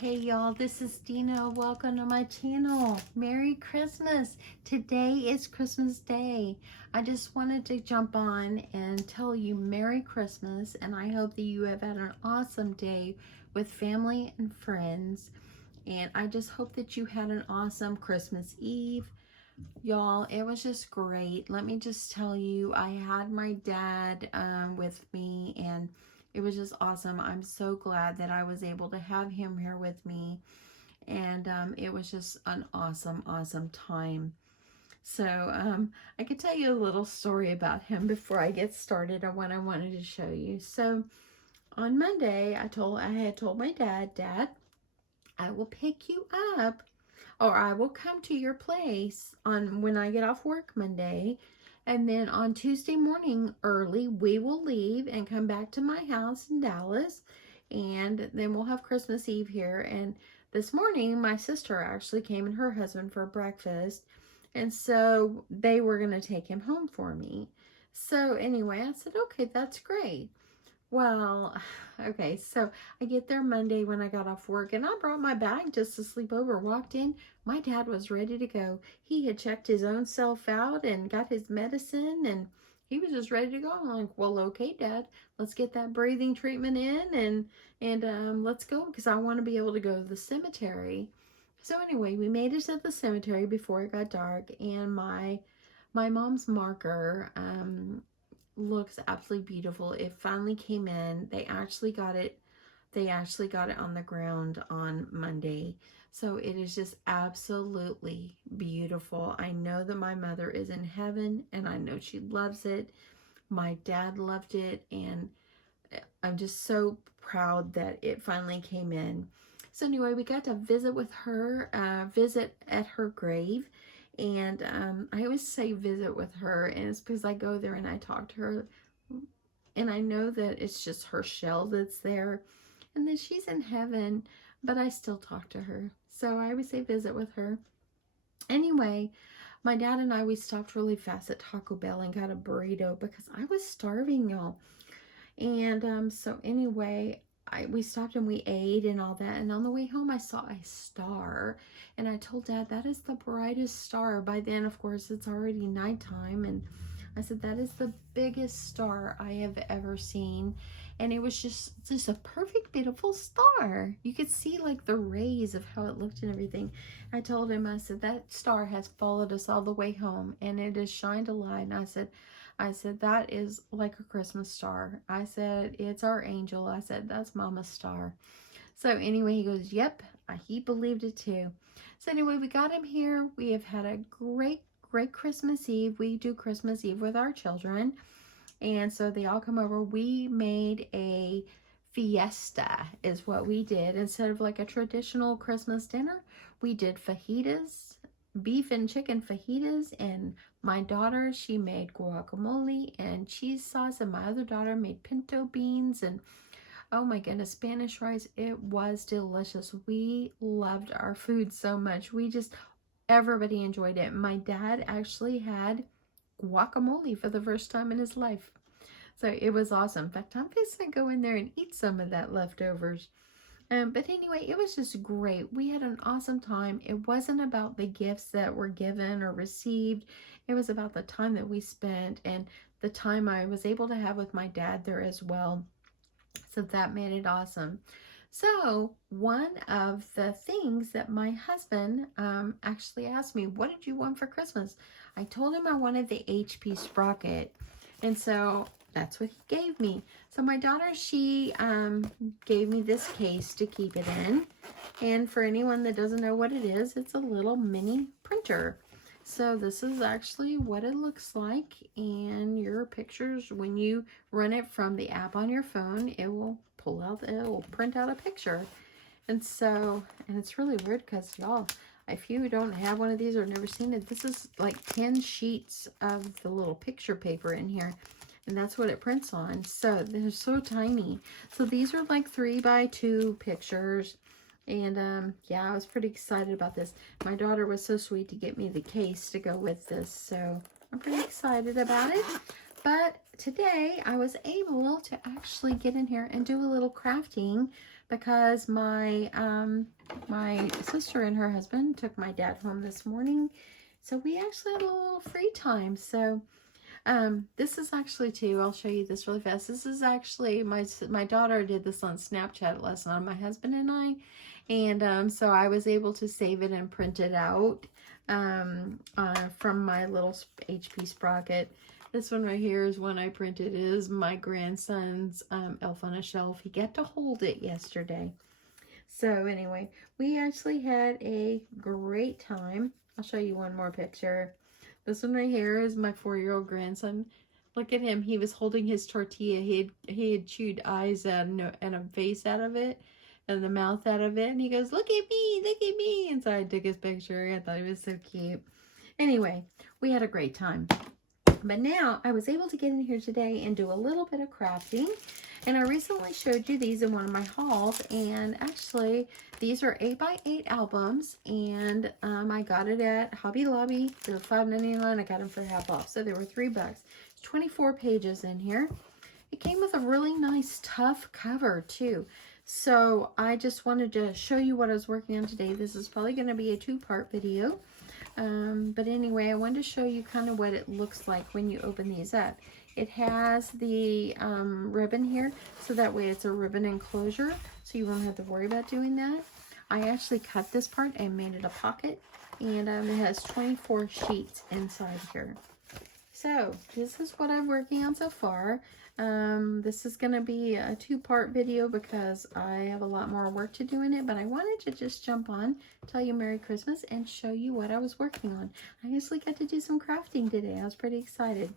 Hey y'all, this is Dina. Welcome to my channel. Merry Christmas. Today is Christmas Day. I just wanted to jump on and tell you Merry Christmas, and I hope that you have had an awesome day with family and friends. And I just hope that you had an awesome Christmas Eve. Y'all, it was just great. Let me just tell you, I had my dad with me, and it was just awesome. I'm so glad that I was able to have him here with me, and it was just an awesome time. So I could tell you a little story about him before I get started on what I wanted to show you. So on Monday, I had told my dad, Dad, I will pick you up, or I will come to your place on when I get off work Monday, and then on Tuesday morning early we will leave and come back to my house in Dallas, and then we'll have Christmas Eve here. And this morning my sister actually came and her husband for breakfast, and so they were going to take him home for me. So anyway, I said, okay, that's great. Well, okay, so I get there Monday when I got off work, and I brought my bag just to sleep over. Walked in, my dad was ready to go. He had checked his own self out and got his medicine, and he was just ready to go. I'm like, well, okay, Dad, let's get that breathing treatment in, and let's go, because I want to be able to go to the cemetery. So anyway, we made it to the cemetery before it got dark, and my mom's marker looks absolutely beautiful. It finally came in. They actually got it on the ground on Monday. So it is just absolutely beautiful. I know that my mother is in heaven, and I know she loves it. My dad loved it, and I'm just so proud that it finally came in. So anyway, we got to visit with her, visit at her grave. And I always say visit with her, and it's because I go there and I talk to her, and I know that it's just her shell that's there, and that she's in heaven, but I still talk to her. So I always say visit with her. Anyway, my dad and I, we stopped really fast at Taco Bell and got a burrito because I was starving, y'all. And so anyway, we stopped and we ate and all that. And on the way home, I saw a star. And I told Dad, that is the brightest star. By then, of course, it's already nighttime. And I said, that is the biggest star I have ever seen. And it was just a perfect, beautiful star. You could see like the rays of how it looked and everything. I told him, I said, that star has followed us all the way home, and it has shined a light. And I said, that is like a Christmas star. I said, it's our angel. I said, that's Mama's star. So anyway, he goes, yep, he believed it too. So anyway, we got him here. We have had a great Christmas Eve. We do Christmas Eve with our children. And so they all come over. We made a fiesta is what we did. Instead of like a traditional Christmas dinner, we did fajitas, beef and chicken fajitas, and my daughter, she made guacamole and cheese sauce, and my other daughter made pinto beans, and oh my goodness, Spanish rice. It was delicious. We loved our food so much. Everybody enjoyed it. My dad actually had guacamole for the first time in his life. So it was awesome. In fact, I'm fixing to go in there and eat some of that leftovers. But anyway, it was just great. We had an awesome time. It wasn't about the gifts that were given or received. It was about the time that we spent and the time I was able to have with my dad there as well. So that made it awesome. So one of the things that my husband actually asked me, what did you want for Christmas? I told him I wanted the HP Sprocket. And so that's what he gave me. So my daughter, she gave me this case to keep it in. And for anyone that doesn't know what it is, it's a little mini printer. So this is actually what it looks like. And your pictures, when you run it from the app on your phone, it will print out a picture. And so, and it's really weird because y'all, if you don't have one of these or never seen it, this is like 10 sheets of the little picture paper in here. And that's what it prints on. So they're so tiny. So these are like 3x2 pictures. And yeah, I was pretty excited about this. My daughter was so sweet to get me the case to go with this. So I'm pretty excited about it. But today I was able to actually get in here and do a little crafting because my sister and her husband took my dad home this morning. So we actually had a little free time. So this is actually too, I'll show you this really fast. This is actually, my daughter did this on Snapchat last night, my husband and I. And so I was able to save it and print it out from my little HP Sprocket. This one right here is one I printed. It is my grandson's Elf on a Shelf. He got to hold it yesterday. So anyway, we actually had a great time. I'll show you one more picture. This one right here is my 4-year-old grandson. Look at him. He was holding his tortilla. He had chewed eyes and a face out of it and the mouth out of it. And he goes, look at me, look at me. And so I took his picture. I thought it was so cute. Anyway, we had a great time. But now I was able to get in here today and do a little bit of crafting. And I recently showed you these in one of my hauls. And actually, these are 8x8 albums. And I got it at Hobby Lobby. They were $5.99. I got them for half off. So they were $3. 24 pages in here. It came with a really nice, tough cover, too. So I just wanted to show you what I was working on today. This is probably going to be a 2-part video. But anyway, I wanted to show you kind of what it looks like when you open these up. It has the ribbon here, so that way it's a ribbon enclosure, so you won't have to worry about doing that. I actually cut this part and made it a pocket, and it has 24 sheets inside here. So this is what I'm working on so far. This is going to be a 2-part video because I have a lot more work to do in it, but I wanted to just jump on, tell you Merry Christmas, and show you what I was working on. I actually got to do some crafting today. I was pretty excited.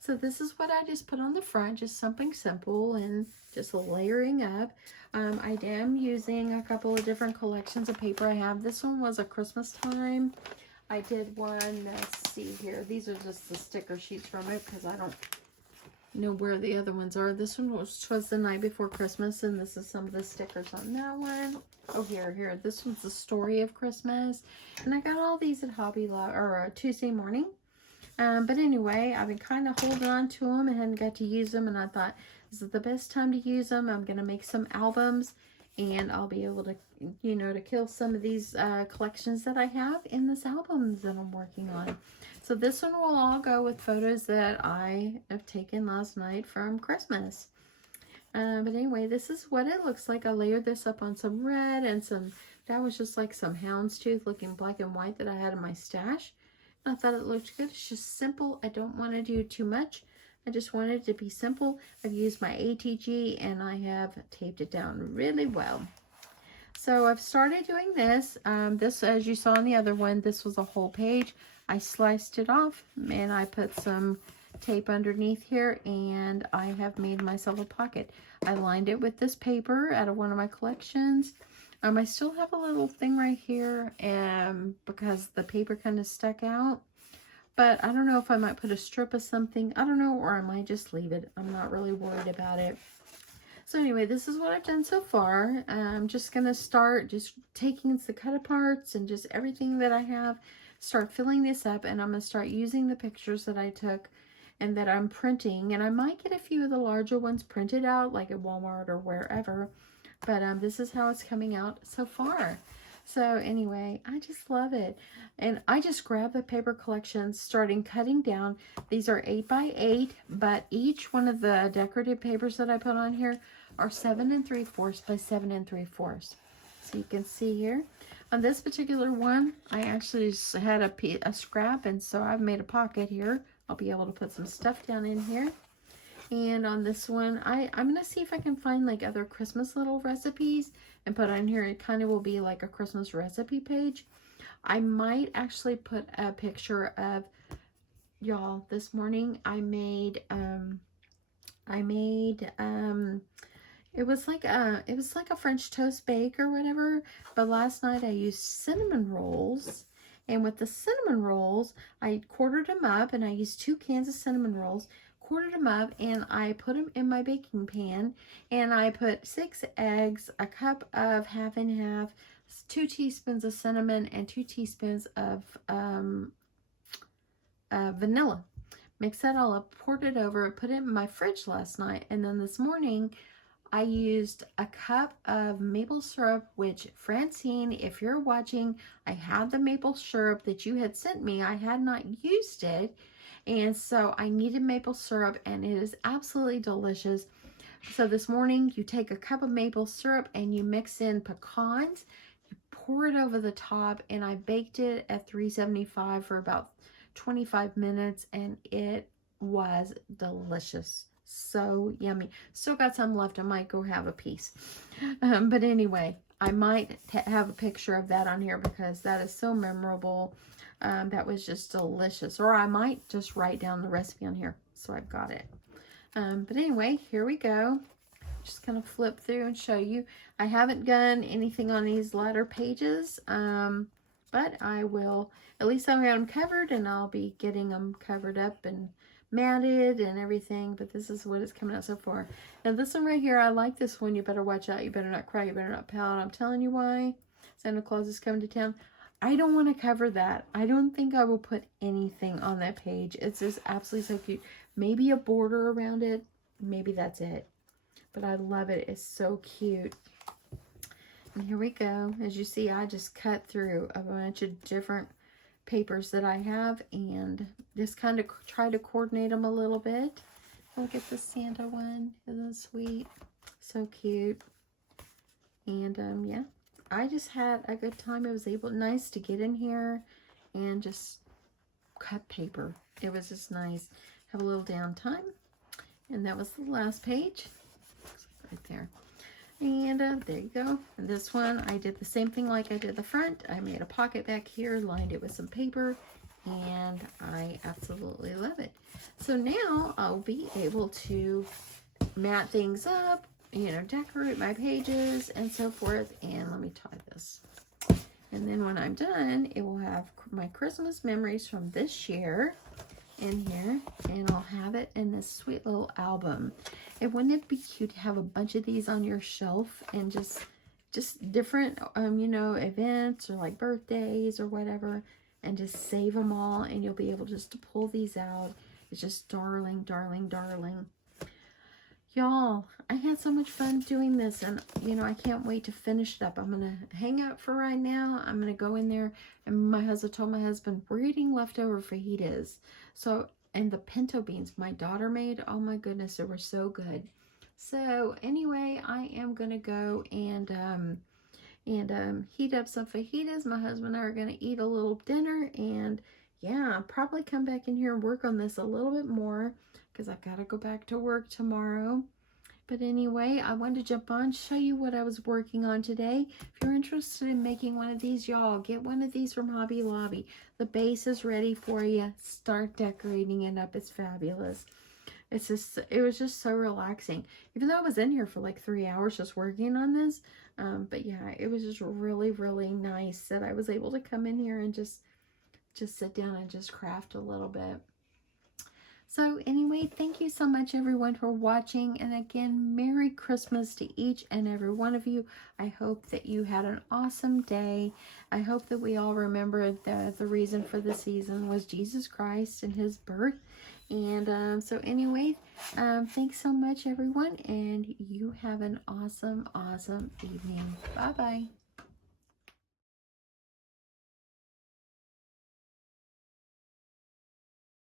So this is what I just put on the front, just something simple and just layering up. I am using a couple of different collections of paper I have. This one was a Christmas time. I did one, let's see here. These are just the sticker sheets from it because I don't know where the other ones are. This one was the night before Christmas, and this is some of the stickers on that one. Oh, here. This one's the story of Christmas. And I got all these at Hobby Lobby, or Tuesday morning. But anyway, I've been kind of holding on to them and hadn't got to use them, and I thought, this is the best time to use them. I'm going to make some albums, and I'll be able to, you know, to kill some of these collections that I have in this album that I'm working on. So this one will all go with photos that I have taken last night from Christmas. But anyway, this is what it looks like. I layered this up on some red and that was just like some houndstooth looking black and white that I had in my stash. And I thought it looked good. It's just simple. I don't want to do too much. I just wanted it to be simple. I've used my ATG and I have taped it down really well. So I've started doing this. This, as you saw in the other one, this was a whole page. I sliced it off and I put some tape underneath here, and I have made myself a pocket. I lined it with this paper out of one of my collections. I still have a little thing right here because the paper kind of stuck out. But I don't know if I might put a strip of something. I don't know, or I might just leave it. I'm not really worried about it. So anyway, this is what I've done so far. I'm just going to start just taking the cut aparts and just everything that I have, start filling this up, and I'm going to start using the pictures that I took and that I'm printing. And I might get a few of the larger ones printed out, like at Walmart or wherever. But this is how it's coming out so far. So anyway, I just love it. And I just grabbed the paper collection, starting cutting down. These are 8x8, but each one of the decorative papers that I put on here are 7 3/4 by 7 3/4. So you can see here. On this particular one, I actually just had a scrap, and so I've made a pocket here. I'll be able to put some stuff down in here. And on this one, I'm going to see if I can find like other Christmas little recipes and put on here. It kind of will be like a Christmas recipe page. I might actually put a picture of, y'all, this morning I made, it was like a French toast bake or whatever, but last night I used cinnamon rolls. And with the cinnamon rolls, I quartered them up, and I used 2 cans of cinnamon rolls, quartered them up, and I put them in my baking pan, and I put 6 eggs, a cup of half and half, 2 teaspoons of cinnamon, and 2 teaspoons of vanilla. Mix that all up, poured it over, put it in my fridge last night, and then this morning I used a cup of maple syrup, which Francine, if you're watching, I had the maple syrup that you had sent me. I had not used it, and so I needed maple syrup, and it is absolutely delicious. So this morning, you take a cup of maple syrup and you mix in pecans, you pour it over the top, and I baked it at 375 for about 25 minutes, and it was delicious. So yummy. Still got some left. I might go have a piece. But anyway, I might have a picture of that on here because that is so memorable. That was just delicious. Or I might just write down the recipe on here so I've got it. But anyway, here we go. Just kind of flip through and show you. I haven't done anything on these latter pages, but I will. At least I've got them covered, and I'll be getting them covered up and matted and everything. But this is what is coming out so far. Now this one right here, I like this one. You better watch out. You better not cry. You better not pout. I'm telling you why. Santa Claus is coming to town. I don't want to cover that. I don't think I will put anything on that page. It's just absolutely so cute. Maybe a border around it. Maybe that's it. But I love it. It's so cute. And here we go. As you see, I just cut through a bunch of different papers that I have and just kind of try to coordinate them a little bit. Look at the Santa one. Isn't it sweet? So cute. And yeah, I just had a good time. It was nice to get in here and just cut paper. It was just nice. Have a little downtime. And that was the last page. Right there. And there you go. And this one, I did the same thing like I did the front. I made a pocket back here, lined it with some paper, and I absolutely love it. So now I'll be able to mat things up, you know, decorate my pages and so forth. And let me tie this. And then when I'm done, it will have my Christmas memories from this year in here, and I'll have it in this sweet little album. And wouldn't it be cute to have a bunch of these on your shelf and just different you know, events or like birthdays or whatever, and just save them all, and you'll be able just to pull these out. It's just darling, darling, darling. Y'all, I had so much fun doing this, and you know, I can't wait to finish it up. I'm gonna hang out for right now. I'm gonna go in there, and my husband told my husband we're eating leftover fajitas. So, and the pinto beans my daughter made, oh my goodness, they were so good. So anyway, I am gonna go and heat up some fajitas. My husband and I are gonna eat a little dinner, and yeah, I'll probably come back in here and work on this a little bit more because I've got to go back to work tomorrow. But anyway, I wanted to jump on, show you what I was working on today. If you're interested in making one of these, y'all, get one of these from Hobby Lobby. The base is ready for you. Start decorating it up. It's fabulous. It's just, it was just so relaxing. Even though I was in here for like 3 hours just working on this. But yeah, it was just really, really nice that I was able to come in here and just sit down and just craft a little bit. So anyway, thank you so much everyone for watching, and again, Merry Christmas to each and every one of you. I hope that you had an awesome day. I hope that we all remember that the reason for the season was Jesus Christ and his birth. And so anyway, thanks so much everyone, and you have an awesome, awesome evening. Bye-bye.